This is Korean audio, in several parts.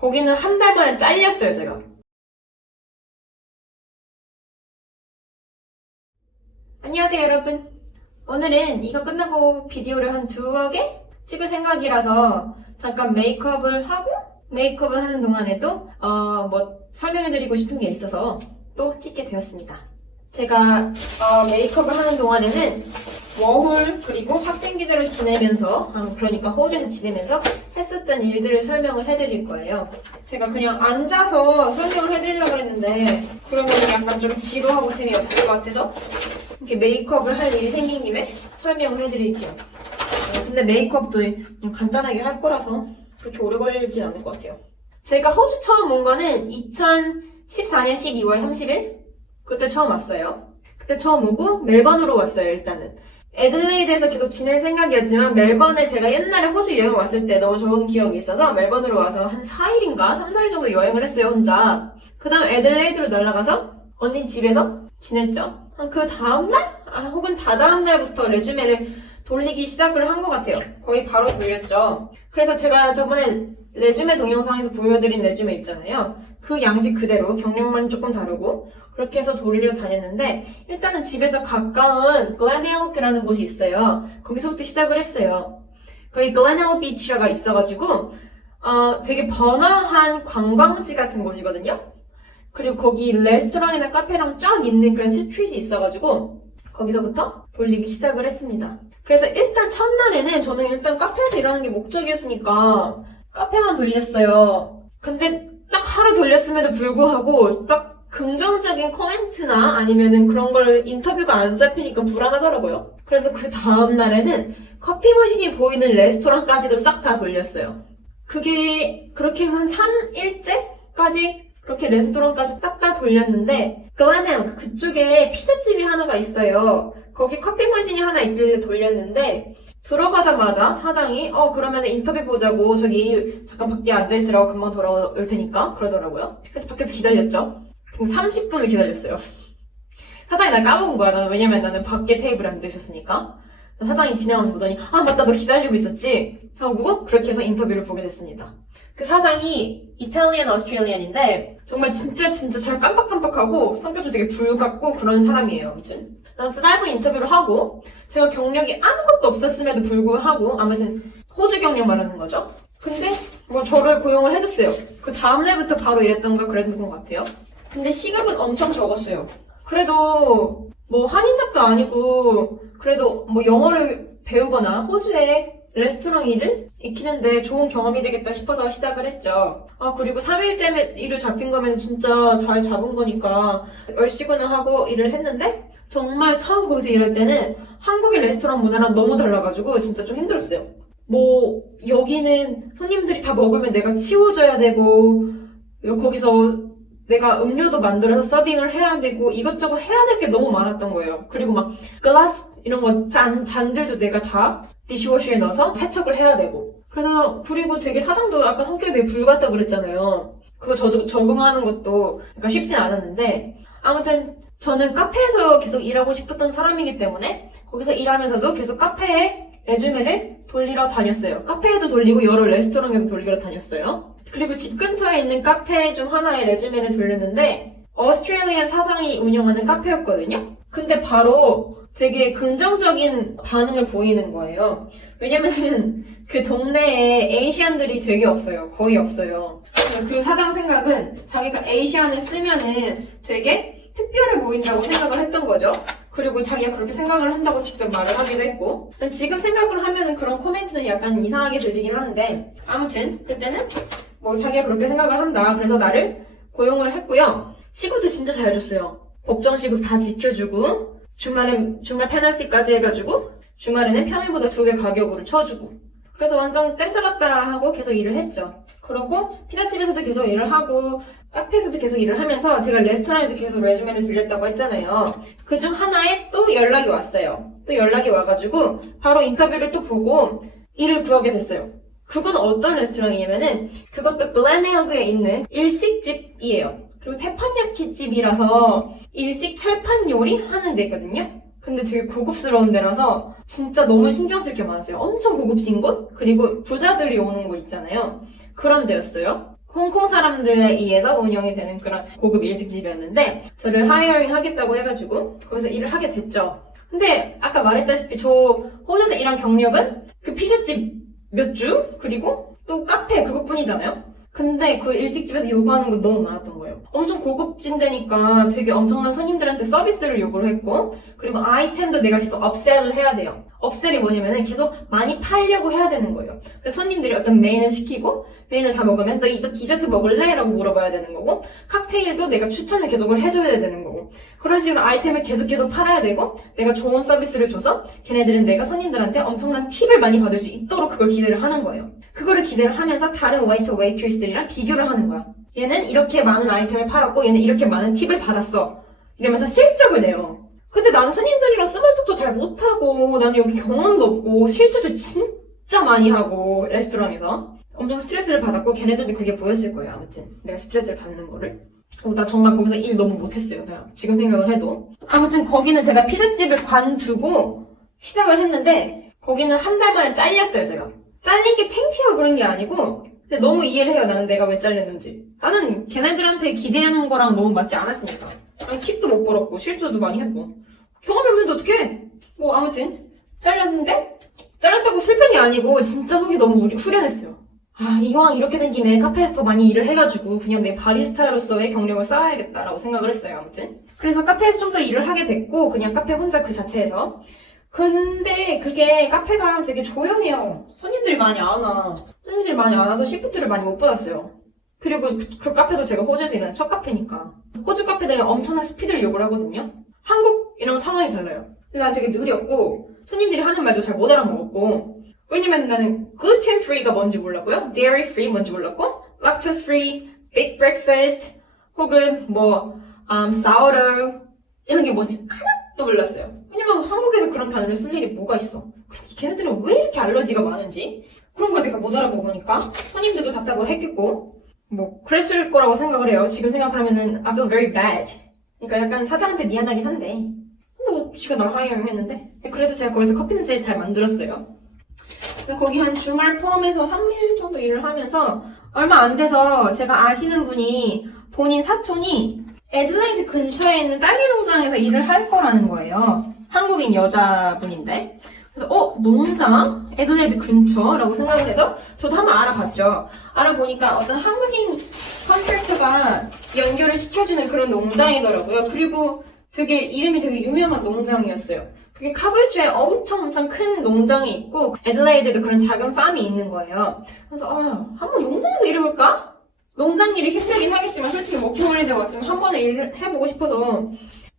거기는 한 달 만에 잘렸어요, 제가. 안녕하세요, 여러분. 오늘은 이거 끝나고 비디오를 한 두어 개 찍을 생각이라서 잠깐 메이크업을 하고 메이크업을 하는 동안에도 어, 뭐 설명해드리고 싶은 게 있어서 또 찍게 되었습니다. 제가 어, 메이크업을 하는 동안에는 워홀 그리고 학생기들을 지내면서 아, 그러니까 호주에서 지내면서 했었던 일들을 설명을 해드릴 거예요. 제가 그냥 앉아서 설명을 해드리려고 했는데 그러면 약간 좀 지루하고 재미없을 것 같아서 이렇게 메이크업을 할 일이 생긴 김에 설명을 해드릴게요. 어, 근데 메이크업도 간단하게 할 거라서 그렇게 오래 걸리진 않을 것 같아요. 제가 호주 처음 온 거는 2014년 12월 30일? 그때 처음 왔어요. 그때 처음 오고 멜번으로 왔어요, 일단은. 애들레이드에서 계속 지낼 생각이었지만 멜번에 제가 옛날에 호주 여행 왔을 때 너무 좋은 기억이 있어서 멜번으로 와서 한 4일인가 3, 4일 정도 여행을 했어요, 혼자. 그 다음 애들레이드로 날아가서 언니 집에서 지냈죠. 한그 다음날? 아, 혹은 다다음 날부터 레주메를 돌리기 시작을 한 것 같아요. 거의 바로 돌렸죠. 그래서 제가 저번에 레주메 동영상에서 보여드린 레주메 있잖아요. 그 양식 그대로 경력만 조금 다르고 그렇게 해서 돌리려 다녔는데 일단은 집에서 가까운 글래네오크라는 곳이 있어요. 거기서부터 시작을 했어요. 거기 글래네오 비치가 있어가지고 어, 되게 번화한 관광지 같은 곳이거든요. 그리고 거기 레스토랑이나 카페랑 쫙 있는 그런 스트릿이 있어가지고 거기서부터 돌리기 시작을 했습니다. 그래서 일단 첫날에는 저는 일단 카페에서 일하는 게 목적이었으니까 카페만 돌렸어요. 근데 딱 하루 돌렸음에도 불구하고 딱 긍정적인 코멘트나 아니면은 그런 걸 인터뷰가 안 잡히니까 불안하더라고요. 그래서 그 다음 날에는 커피 머신이 보이는 레스토랑까지도 싹 다 돌렸어요. 그게 그렇게 해서 한 3일째까지 그렇게 레스토랑까지 싹 다 돌렸는데 글라넬 그쪽에 피자집이 하나가 있어요. 거기 커피 머신이 하나 있길래 돌렸는데 들어가자마자 사장이 어 그러면 인터뷰 보자고 저기 잠깐 밖에 앉아있으라고 금방 돌아올 테니까 그러더라고요. 그래서 밖에서 기다렸죠. 30분을 기다렸어요. 사장이 날 까먹은 거야. 나는 왜냐면 나는 밖에 테이블에 앉아 있었으니까. 사장이 지나가면서 보더니 아 맞다 너 기다리고 있었지 하고 그렇게 해서 인터뷰를 보게 됐습니다. 그 사장이 이탈리안 오스트레일리안인데 정말 진짜 진짜 잘 깜빡깜빡하고 성격도 되게 불같고 그런 사람이에요. 아무튼 짧은 인터뷰를 하고 제가 경력이 아무것도 없었음에도 불구하고 아무튼 호주 경력 말하는 거죠. 근데 뭐 저를 고용을 해줬어요. 그 다음 날부터 바로 일했던가 그랬던 것 같아요. 근데 시급은 엄청 적었어요. 그래도 뭐 한인잡도 아니고 그래도 뭐 영어를 배우거나 호주에 레스토랑 일을 익히는데 좋은 경험이 되겠다 싶어서 시작을 했죠. 아 그리고 3일째 일을 잡힌 거면 진짜 잘 잡은 거니까 얼씨구나 하고 일을 했는데 정말 처음 거기서 일할 때는 한국의 레스토랑 문화랑 너무 달라가지고 진짜 좀 힘들었어요. 뭐 여기는 손님들이 다 먹으면 내가 치워줘야 되고 거기서 내가 음료도 만들어서 서빙을 해야 되고 이것저것 해야 될 게 너무 많았던 거예요. 그리고 막 글라스 이런 거 잔, 잔들도 내가 다 디시워시에 넣어서 세척을 해야 되고 그래서 그리고 되게 사장도 아까 성격이 되게 불같다고 그랬잖아요. 그거 저, 적응하는 것도 약간 쉽진 않았는데 아무튼 저는 카페에서 계속 일하고 싶었던 사람이기 때문에 거기서 일하면서도 계속 카페에 레주메를 돌리러 다녔어요. 카페에도 돌리고 여러 레스토랑에도 돌리러 다녔어요. 그리고 집 근처에 있는 카페 중 하나에 레주메를 돌렸는데 오스트레일리안 사장이 운영하는 카페였거든요. 근데 바로 되게 긍정적인 반응을 보이는 거예요. 왜냐면은 그 동네에 에이시안들이 되게 없어요. 거의 없어요. 그 사장 생각은 자기가 에이시안을 쓰면은 되게 특별해 보인다고 생각을 했던 거죠. 그리고 자기가 그렇게 생각을 한다고 직접 말을 하기도 했고. 지금 생각을 하면은 그런 코멘트는 약간 이상하게 들리긴 하는데 아무튼 그때는 뭐 자기가 그렇게 생각을 한다. 그래서 나를 고용을 했고요. 시급도 진짜 잘 줬어요. 법정 시급 다 지켜주고 주말에 주말 페널티까지 해가지고 주말에는 평일보다 두 배 가격으로 쳐주고. 그래서 완전 땡 잡았다 하고 계속 일을 했죠 그러고 피자집에서도 계속 일을 하고 카페에서도 계속 일을 하면서 제가 레스토랑에도 계속 레주메를 들렸다고 했잖아요. 그 중 하나에 또 연락이 왔어요. 또 연락이 와가지고 바로 인터뷰를 또 보고 일을 구하게 됐어요. 그건 어떤 레스토랑이냐면은 그것도 글래네어그에 있는 일식집이에요. 그리고 테판야키 집이라서 일식 철판 요리 하는 데거든요. 근데 되게 고급스러운 데라서 진짜 너무 신경 쓸 게 많았어요. 엄청 고급진 곳? 그리고 부자들이 오는 곳 있잖아요. 그런 데였어요. 홍콩 사람들에 의해서 운영이 되는 그런 고급 일식집이었는데 저를 하이어링 하겠다고 해가지고 거기서 일을 하게 됐죠. 근데 아까 말했다시피 저 호주에서 일한 경력은 그 피자집 몇 주? 그리고 또 카페 그것뿐이잖아요? 근데 그 일식집에서 요구하는 거 너무 많았던 거예요. 엄청 고급진 데니까 되게 엄청난 손님들한테 서비스를 요구를 했고 그리고 아이템도 내가 계속 업셀을 해야 돼요. 업셀이 뭐냐면은 계속 많이 팔려고 해야 되는 거예요. 그래서 손님들이 어떤 메인을 시키고 메인을 다 먹으면 너 이거 디저트 먹을래? 라고 물어봐야 되는 거고 칵테일도 내가 추천을 계속을 해줘야 되는 거고 그런 식으로 아이템을 계속 계속 팔아야 되고 내가 좋은 서비스를 줘서 걔네들은 내가 손님들한테 엄청난 팁을 많이 받을 수 있도록 그걸 기대를 하는 거예요. 그거를 기대를 하면서 다른 웨이터 웨이트리스들이랑 비교를 하는 거야. 얘는 이렇게 많은 아이템을 팔았고 얘는 이렇게 많은 팁을 받았어. 이러면서 실적을 내요. 근데 나는 손님들이랑 스몰톡도 잘 못하고 나는 여기 경험도 없고 실수도 진짜 많이 하고 레스토랑에서. 엄청 스트레스를 받았고 걔네들도 그게 보였을 거예요 아무튼. 내가 스트레스를 받는 거를. 어, 나 정말 거기서 일 너무 못했어요 내가 지금 생각을 해도. 아무튼 거기는 제가 피자집을 관두고 시작을 했는데 거기는 한 달 만에 잘렸어요 제가. 잘린 게 창피하고 그런 게 아니고 근데 너무 이해를 해요 나는 내가 왜 잘렸는지. 나는 걔네들한테 기대하는 거랑 너무 맞지 않았으니까 난 팁도 못 벌었고 실수도 많이 했고. 경험이 없는데 어떡해? 뭐 아무튼. 잘렸는데? 잘렸다고 슬픈이 아니고 진짜 속이 너무 우리- 후련했어요. 아 이왕 이렇게 된 김에 카페에서 더 많이 일을 해가지고 그냥 내 바리스타로서의 경력을 쌓아야겠다라고 생각을 했어요 아무튼. 그래서 카페에서 좀 더 일을 하게 됐고 그냥 카페 혼자 그 자체에서. 근데 그게 카페가 되게 조용해요. 손님들이 많이 안 와. 손님들이 많이 안 와서 시프트를 많이 못 받았어요 그리고 그, 그 카페도 제가 호주에서 일하는 첫 카페니까. 호주 카페들은 엄청난 스피드를 요구를 하거든요. 한국이랑 상황이 달라요. 근데 난 되게 느렸고 손님들이 하는 말도 잘 못 알아먹었고. 왜냐면 나는 gluten free가 뭔지 몰랐고요. dairy free 뭔지 몰랐고. lactose free, big breakfast 혹은 뭐 um, sourdough 이런 게 뭔지 하나도 몰랐어요. 왜냐면 한국에서 그런 단어를 쓸 일이 뭐가 있어. 그럼 걔네들은 왜 이렇게 알러지가 많은지? 그런 거 내가 못 알아먹으니까 손님들도 답답을 했겠고 뭐 그랬을 거라고 생각을 해요. 지금 생각하면은 I feel very bad. 그러니까 약간 사장한테 미안하긴 한데 근데 뭐 지가 날 하이어링 했는데 그래도 제가 거기서 커피는 제일 잘 만들었어요. 거기 한 주말 포함해서 3일 정도 일을 하면서 얼마 안 돼서 제가 아시는 분이 본인 사촌이 애들라이드 근처에 있는 딸기 농장에서 일을 할 거라는 거예요. 한국인 여자분인데. 어 농장? 애들라이드 근처라고 생각을 해서 저도 한번 알아봤죠. 알아보니까 어떤 한국인 컨트랙터가 연결을 시켜주는 그런 농장이더라고요. 그리고 되게 이름이 되게 유명한 농장이었어요. 그게 카불주에 엄청 엄청 큰 농장이 있고 애들레이드도 그런 작은 팜이 있는 거예요. 그래서 아 한번 농장에서 일해볼까? 농장 일이 힘들긴 하겠지만 솔직히 워킹홀리데이 왔으면 한 번에 일을 해보고 싶어서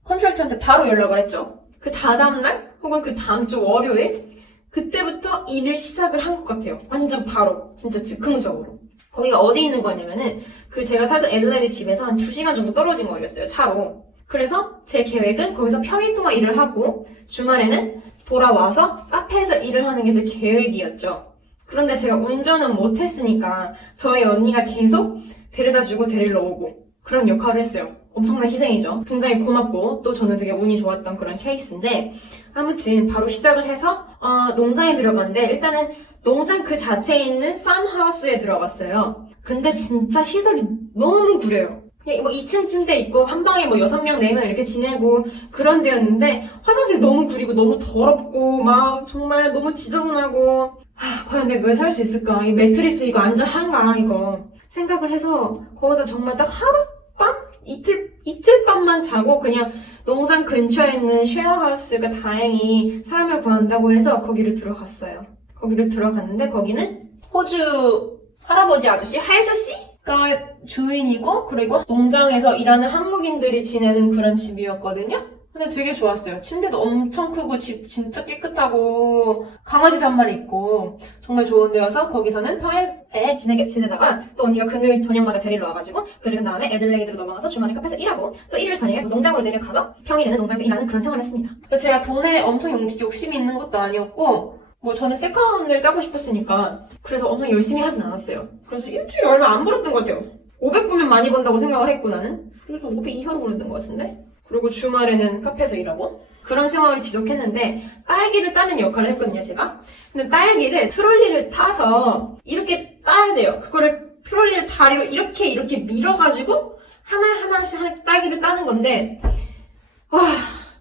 컨트랙터한테 바로 연락을 했죠. 그 다다음 날 혹은 그 다음 주 월요일 그때부터 일을 시작을 한 것 같아요. 완전 바로 진짜 즉흥적으로. 거기가 어디 있는 거냐면은 그 제가 살던 애들레이드 집에서 한 2시간 정도 떨어진 거리였어요. 차로. 그래서 제 계획은 거기서 평일 동안 일을 하고 주말에는 돌아와서 카페에서 일을 하는 게 제 계획이었죠. 그런데 제가 운전은 못했으니까 저희 언니가 계속 데려다 주고 데리러 오고 그런 역할을 했어요. 엄청난 희생이죠. 굉장히 고맙고 또 저는 되게 운이 좋았던 그런 케이스인데 아무튼 바로 시작을 해서 어, 농장에 들어갔는데 일단은 농장 그 자체에 있는 팜하우스에 들어갔어요. 근데 진짜 시설이 너무 구려요. 그냥 뭐 2층 침대 있고 한 방에 뭐 6명, 4명 이렇게 지내고 그런 데였는데 화장실 너무 구리고 너무 더럽고 막 정말 너무 지저분하고 하, 과연 내가 왜 살 수 있을까? 이 매트리스 이거 안전 한가 이거 생각을 해서 거기서 정말 딱 하룻밤? 이틀, 이틀 밤만 자고 그냥 농장 근처에 있는 쉐어하우스가 다행히 사람을 구한다고 해서 거기를 들어갔어요. 거기를 들어갔는데 거기는 호주 할아버지 아저씨, 할저씨가 주인이고 그리고 농장에서 일하는 한국인들이 지내는 그런 집이었거든요. 근데 되게 좋았어요. 침대도 엄청 크고 집 진짜 깨끗하고 강아지도 한 마리 있고 정말 좋은 데여서 거기서는 평일에 지내, 지내다가 또 언니가 금요일 저녁마다 데리러 와가지고 그리고 다음에 애들레이드로 넘어가서 주말에 카페에서 일하고 또 일요일 저녁에 농장으로 내려가서 평일에는 농장에서 일하는 그런 생활을 했습니다. 제가 돈에 엄청 용- 욕심이 있는 것도 아니었고 뭐 저는 세컨을 따고 싶었으니까 그래서 엄청 열심히 하진 않았어요. 그래서 일주일에 얼마 안 벌었던 것 같아요. 500분면 많이 번다고 생각을 했고 나는 그래서 500 이하로 벌었던 것 같은데 그리고 주말에는 카페에서 일하고 그런 생활을 지속했는데 딸기를 따는 역할을 했거든요 제가 근데 딸기를 트롤리를 타서 이렇게 따야 돼요 그거를 트롤리를 다리로 이렇게 이렇게 밀어가지고 하나하나씩 하나 딸기를 따는 건데 와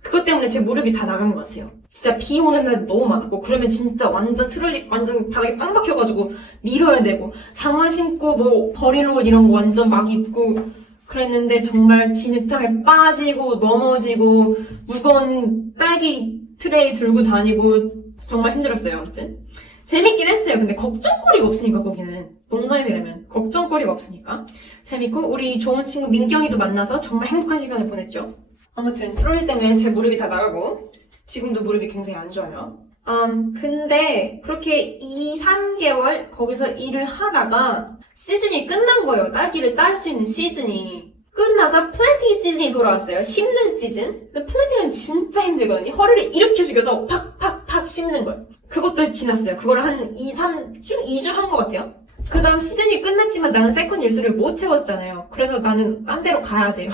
그것 때문에 제 무릎이 다 나간 것 같아요. 진짜 비 오는 날 너무 많았고 그러면 진짜 완전 트롤리 완전 바닥에 짱 박혀가지고 밀어야 되고 장화 신고 뭐 버릴 옷 이런 거 완전 막 입고 그랬는데 정말 진흙탕에 빠지고 넘어지고 무거운 딸기 트레이 들고 다니고 정말 힘들었어요 아무튼. 재밌긴 했어요. 근데 걱정거리가 없으니까 거기는. 농장에서 이러면. 걱정거리가 없으니까. 재밌고 우리 좋은 친구 민경이도 만나서 정말 행복한 시간을 보냈죠. 아무튼 트롤리 때문에 제 무릎이 다 나가고 지금도 무릎이 굉장히 안 좋아요. 음, 근데 그렇게 2, 3개월 거기서 일을 하다가 시즌이 끝난 거예요. 딸기를 딸 수 있는 시즌이. 끝나서 플랜팅 시즌이 돌아왔어요. 심는 시즌. 근데 플랜팅은 진짜 힘들거든요. 허리를 이렇게 숙여서 팍팍팍 심는 거예요. 그것도 지났어요. 그걸 한 2, 3주? 2주 한 것 같아요. 그 다음 시즌이 끝났지만 나는 세컨 일수를 못 채웠잖아요. 그래서 나는 딴 데로 가야 돼요.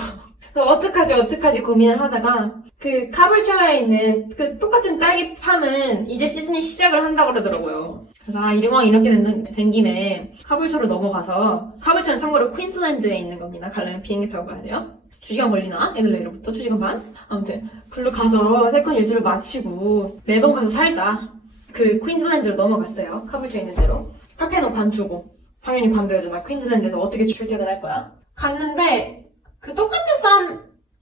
그래서 어떡하지 어떡하지 고민을 하다가 그 카불처에 있는 그 똑같은 딸기 팜은 이제 시즌이 시작을 한다고 그러더라고요. 그래서 아 이왕 이렇게 된, 된 김에 카불처로 넘어가서 카불처는 참고로 퀸즐랜드에 있는 겁니다. 가려면 비행기 타고 가야 돼요. 2시간 걸리나? 애들레이로부터 2시간 반? 아무튼 글로 가서 세컨 일수를 마치고 매번 가서 살자. 그 퀸즐랜드로 넘어갔어요. 카불처에 있는 대로. 카페는 관 주고 당연히 관둬야죠. 나 퀸즐랜드에서 어떻게 출퇴근할 거야? 갔는데 그 똑같은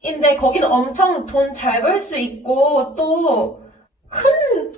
팜인데 거기는 엄청 돈 잘 벌 수 있고 또 큰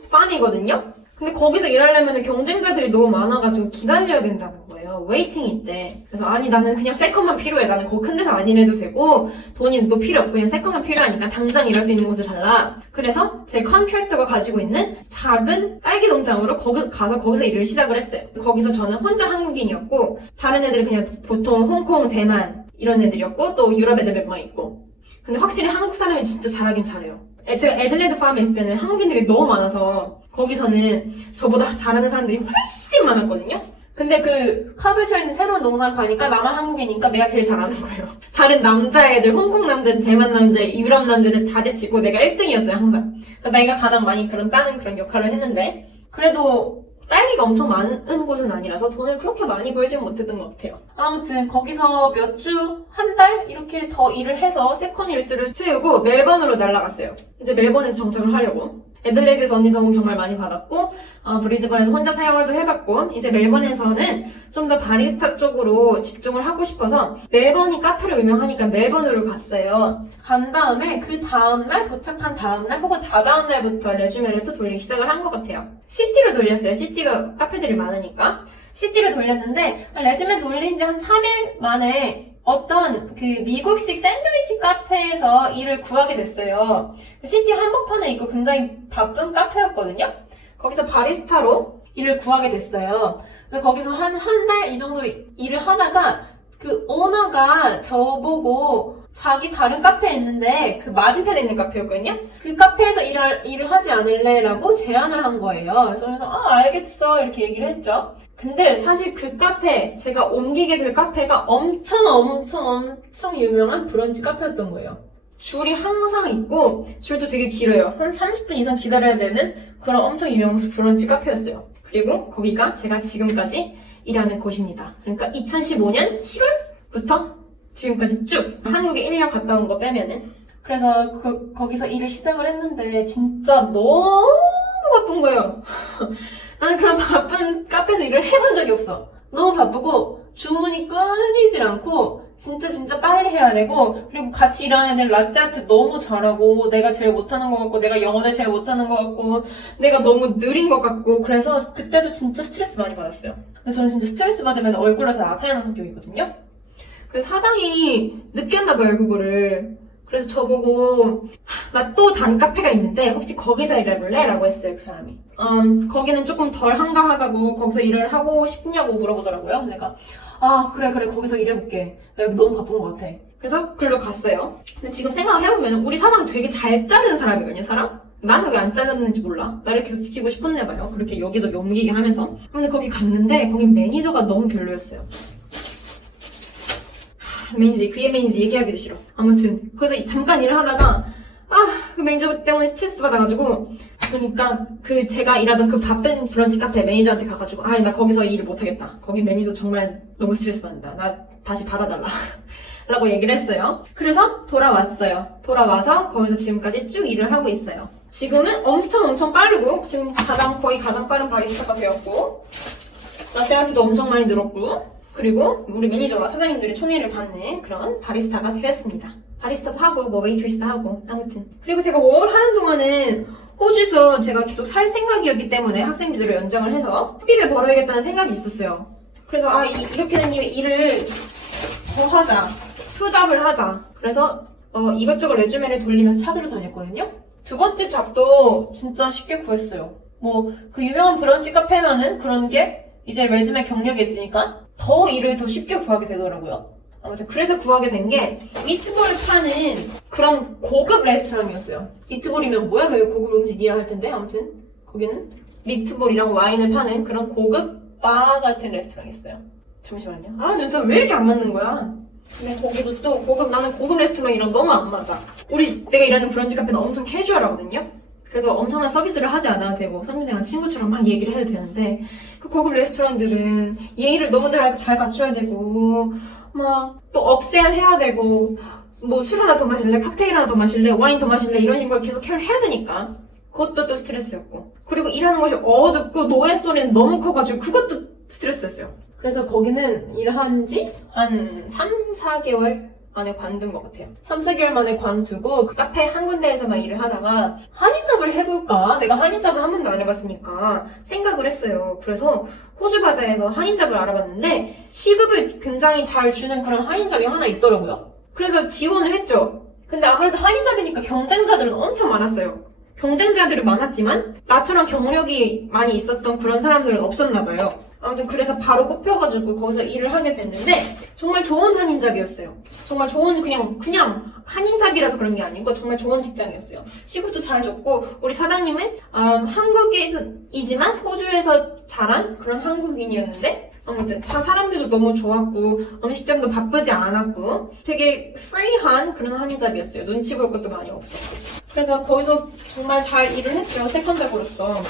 팜이거든요? 근데 거기서 일하려면 경쟁자들이 너무 많아가지고 기다려야 된다는 거예요. 웨이팅이 있대. 그래서 아니 나는 그냥 세컨만 필요해. 나는 거기 큰 데서 안 일해도 되고 돈이 또 필요 없고 그냥 세컨만 필요하니까 당장 일할 수 있는 곳을 달라. 그래서 제 컨트랙터가 가지고 있는 작은 딸기 농장으로 거기 가서 거기서 일을 시작을 했어요. 거기서 저는 혼자 한국인이었고 다른 애들은 그냥 보통 홍콩, 대만 이런 애들이었고 또 유럽 애들 몇 명 있고 근데 확실히 한국 사람이 진짜 잘하긴 잘해요. 애- 제가 에들레드 팜에 있을 때는 한국인들이 너무 많아서 거기서는 저보다 잘하는 사람들이 훨씬 많았거든요. 근데 그 카벨처에 있는 새로운 농장 가니까 나만 한국이니까 내가 제일 잘하는 거예요. 다른 남자애들, 홍콩 남자애들, 대만 남자애, 유럽 남자애들 다 제치고 내가 1등이었어요, 항상. 그러니까 내가 가장 많이 그런 따는 그런 역할을 했는데 그래도 딸기가 엄청 많은 곳은 아니라서 돈을 그렇게 많이 벌지 못했던 것 같아요. 아무튼 거기서 몇 주, 한 달 이렇게 더 일을 해서 세컨 일수를 채우고 멜번으로 날아갔어요. 이제 멜번에서 정착을 하려고. 애들레이드에서 언니 도움 정말 많이 받았고 어, 브리즈번에서 혼자 사용을도 해봤고 이제 멜번에서는 좀 더 바리스타 쪽으로 집중을 하고 싶어서 멜번이 카페로 유명하니까 멜번으로 갔어요. 간 다음에 그 다음날 도착한 다음날 혹은 다다음 날부터 레주메를 또 돌리기 시작을 한 것 같아요. 시티로 돌렸어요. 시티가 카페들이 많으니까. 시티로 돌렸는데 레주메 돌린 지 한 3일 만에 어떤 그 미국식 샌드위치 카페에서 일을 구하게 됐어요. 시티 한복판에 있고 굉장히 바쁜 카페였거든요. 거기서 바리스타로 일을 구하게 됐어요. 거기서 한 한 달 이 정도 일을 하다가 그 오너가 저보고 자기 다른 카페에 있는데 그 맞은편에 있는 카페였거든요. 그 카페에서 일을, 일을 하지 않을래라고 제안을 한 거예요. 그래서 아 알겠어 이렇게 얘기를 했죠. 근데 사실 그 카페 제가 옮기게 될 카페가 엄청 엄청 엄청 유명한 브런치 카페였던 거예요. 줄이 항상 있고 줄도 되게 길어요. 한 30분 이상 기다려야 되는 그런 엄청 유명한 브런치 카페였어요. 그리고 거기가 제가 지금까지 일하는 곳입니다. 그러니까 2015년 7월부터 지금까지 쭉 한국에 1년 갔다 온 거 빼면은 그래서 그, 거기서 일을 시작을 했는데 진짜 너무 바쁜 거예요. 나는 그런 바쁜 카페에서 일을 해본 적이 없어. 너무 바쁘고 주문이 끊이질 않고 진짜 진짜 빨리 해야 되고 그리고 같이 일하는 애들 라떼 아트 너무 잘하고 내가 제일 못하는 것 같고 내가 영어를 제일 못하는 것 같고 내가 너무 느린 것 같고 그래서 그때도 진짜 스트레스 많이 받았어요. 근데 저는 진짜 스트레스 받으면 얼굴에서 나타나는 성격이거든요. 그래서 사장이 느꼈나 봐요 그거를. 그래서 저보고 나또 다른 카페가 있는데 혹시 거기서 일해볼래? 라고 했어요 그 사람이. 음, 거기는 조금 덜 한가하다고 거기서 일을 하고 싶냐고 물어보더라고요. 내가 아 그래 그래 거기서 일해볼게. 나 여기 너무 바쁜 것 같아. 그래서 글로 갔어요. 근데 지금 생각을 해보면 우리 사장은 되게 잘 자르는 사람이거든요 사람? 나는 왜 안 잘랐는지 몰라. 나를 계속 지키고 싶었나 봐요. 그렇게 여기저기 옮기게 하면서. 근데 거기 갔는데 거기 매니저가 너무 별로였어요 매니저, 그의 매니저 얘기하기도 싫어. 아무튼. 그래서 이- 잠깐 일을 하다가, 아, 그 매니저 때문에 스트레스 받아가지고, 그 그러니까 그 제가 일하던 그 바쁜 브런치 카페 매니저한테 가가지고 아 나 거기서 일을 못하겠다. 거기 매니저 정말 너무 스트레스 받는다. 나 다시 받아달라. 라고 얘기를 했어요. 그래서 돌아왔어요. 돌아와서 거기서 지금까지 쭉 일을 하고 있어요. 지금은 엄청 엄청 빠르고 지금 가장 거의 가장 빠른 바리스타가 되었고 라떼아트도 엄청 많이 늘었고 그리고 우리 매니저와 사장님들이 총애를 받는 그런 바리스타가 되었습니다. 바리스타도 하고 뭐 웨이트리스도 하고 아무튼 그리고 제가 월 하는 동안은 호주에서 제가 계속 살 생각이었기 때문에 학생 비자로 연장을 해서 학비를 벌어야겠다는 생각이 있었어요. 그래서 아 이, 이렇게 된 김에 일을 더 하자 투잡을 하자 그래서 어, 이것저것 레주메를 돌리면서 찾으러 다녔거든요. 두 번째 잡도 진짜 쉽게 구했어요. 뭐 그 유명한 브런치 카페면은 그런 게 이제 레주메 경력이 있으니까 더 일을 더 쉽게 구하게 되더라고요. 아무튼 그래서 구하게 된 게 미트볼을 파는 그런 고급 레스토랑이었어요. 미트볼이면 뭐야? 그 고급 음식이야 할 텐데 아무튼 거기는 미트볼이랑 와인을 파는 그런 고급 바 같은 레스토랑이었어요. 잠시만요. 아 눈썹 왜 이렇게 안 맞는 거야? 근데 거기도 또 고급 나는 고급 레스토랑이랑 너무 안 맞아. 우리 내가 일하는 브런치 카페는 엄청 캐주얼하거든요. 그래서 엄청난 서비스를 하지 않아도 되고 선배들이랑 친구처럼 막 얘기를 해도 되는데 그 고급 레스토랑들은 예의를 너무 잘, 잘 갖춰야 되고 막 또 업세안 해야 되고 뭐 술 하나 더 마실래? 칵테일 하나 더 마실래? 와인 더 마실래? 이런 식으로 계속 케어를 해야 되니까 그것도 또 스트레스였고 그리고 일하는 곳이 어둡고 노래 소리는 너무 커가지고 그것도 스트레스였어요. 그래서 거기는 일한 지 한 3, 4개월 만에 관둔 것 같아요. 3, 4개월 만에 관두고 그 카페 한 군데에서만 일을 하다가 한인잡을 해볼까? 내가 한인잡을 한 번도 안 해봤으니까 생각을 했어요. 그래서 호주 바다에서 한인잡을 알아봤는데 시급을 굉장히 잘 주는 그런 한인잡이 하나 있더라고요. 그래서 지원을 했죠. 근데 아무래도 한인잡이니까 경쟁자들은 엄청 많았어요. 경쟁자들이 많았지만 나처럼 경력이 많이 있었던 그런 사람들은 없었나 봐요. 아무튼 그래서 바로 뽑혀가지고 거기서 일을 하게 됐는데 정말 좋은 한인잡이었어요. 정말 좋은 그냥 그냥 한인잡이라서 그런 게 아니고 정말 좋은 직장이었어요. 시급도 잘 줬고 우리 사장님은 음, 한국이지만 호주에서 자란 그런 한국인이었는데 아무튼 다 사람들도 너무 좋았고 음식점도 바쁘지 않았고 되게 프리한 그런 한인잡이었어요. 눈치 볼 것도 많이 없었고. 그래서 거기서 정말 잘 일을 했죠 세컨잡으로서.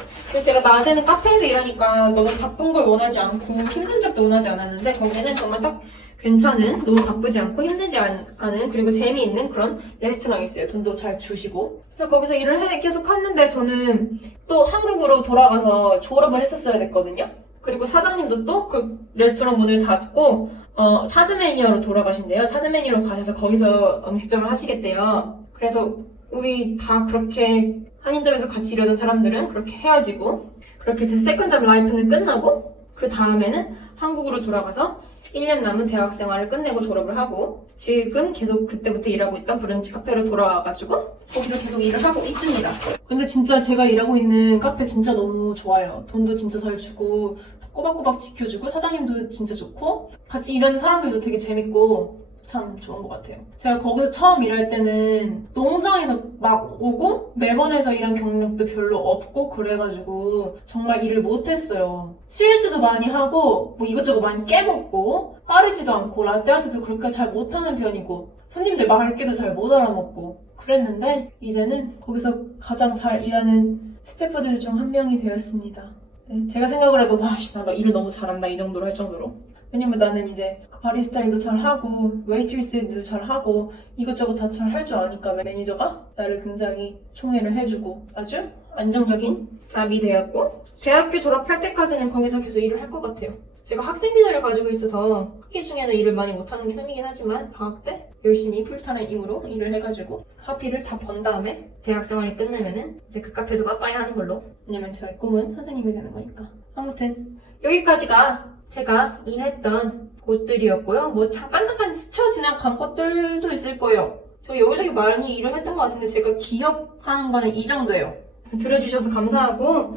제가 낮에는 카페에서 일하니까 너무 바쁜 걸 원하지 않고 힘든 잡도 원하지 않았는데 거기는 정말 딱 괜찮은 너무 바쁘지 않고 힘들지 않, 은 그리고 재미있는 그런 레스토랑이 있어요. 돈도 잘 주시고. 그래서 거기서 일을 해, 계속 했는데 저는 또 한국으로 돌아가서 졸업을 했었어야 됐거든요 그리고 사장님도 또 그 레스토랑 문을 닫고 어, 타즈메니아로 돌아가신대요. 타즈메니아로 가셔서 거기서 음식점을 하시겠대요. 그래서 우리 다 그렇게 한인점에서 같이 일하던 사람들은 그렇게 헤어지고 그렇게 제 세컨잡 라이프는 끝나고 그 다음에는 한국으로 돌아가서 1년 남은 대학 생활을 끝내고 졸업을 하고 지금 계속 그때부터 일하고 있던 브런치 카페로 돌아와가지고 거기서 계속 일을 하고 있습니다. 근데 진짜 제가 일하고 있는 카페 진짜 너무 좋아요. 돈도 진짜 잘 주고 꼬박꼬박 지켜주고 사장님도 진짜 좋고 같이 일하는 사람들도 되게 재밌고 참 좋은 것 같아요. 제가 거기서 처음 일할 때는 농장에서 막 오고 멜번에서 일한 경력도 별로 없고 그래가지고 정말 일을 못했어요. 실수도 많이 하고 뭐 이것저것 많이 깨먹고 빠르지도 않고 라떼아트도 그렇게 잘 못하는 편이고 손님들 말귀도 잘 못 알아먹고 그랬는데 이제는 거기서 가장 잘 일하는 스태프들 중 한 명이 되었습니다. 네, 제가 생각을 해도 와, 씨, 나 일을 너무 잘한다 이 정도로 할 정도로. 왜냐면 나는 이제 바리스타 일도 잘 하고 웨이트리스 일도 잘 하고 이것저것 다 잘 할 줄 아니까 매니저가 나를 굉장히 총애를 해주고 아주 안정적인 잡이 되었고 대학교 졸업할 때까지는 거기서 계속 일을 할 것 같아요. 제가 학생 비자를 가지고 있어서 학기 중에는 일을 많이 못하는 편이긴 하지만 방학 때 열심히 풀타임으로 일을 해가지고 학비를 다 번 다음에 대학 생활이 끝나면은 이제 그 카페도 빠빠이 하는 걸로. 왜냐면 저의 꿈은 선생님이 되는 거니까. 아무튼 여기까지가 제가 일했던 곳들이었고요. 뭐 잠깐 잠깐 스쳐 지나간 것들도 있을 거예요. 저 여기저기 많이 일을 했던 것 같은데 제가 기억하는 거는 이 정도예요. 들어주셔서 감사하고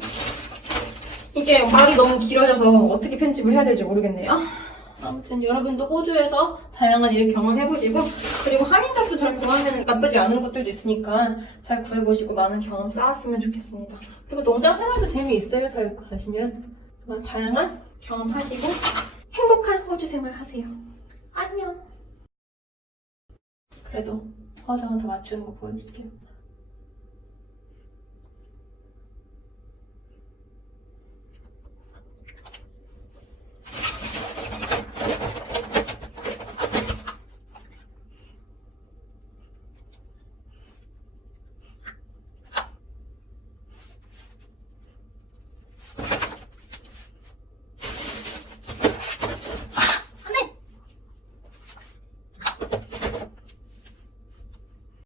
이게 말이 너무 길어져서 어떻게 편집을 해야 될지 모르겠네요. 아무튼 여러분도 호주에서 다양한 일을 경험해보시고 그리고 한인잡도 잘 구하면 나쁘지 않은 것들도 있으니까 잘 구해보시고 많은 경험 쌓았으면 좋겠습니다. 그리고 농장 생활도 재미있어요. 잘 가시면 정말 다양한 경험하시고 행복한 호주 생활 하세요. 안녕. 그래도 화장은 다 맞추는 거 보여줄게요.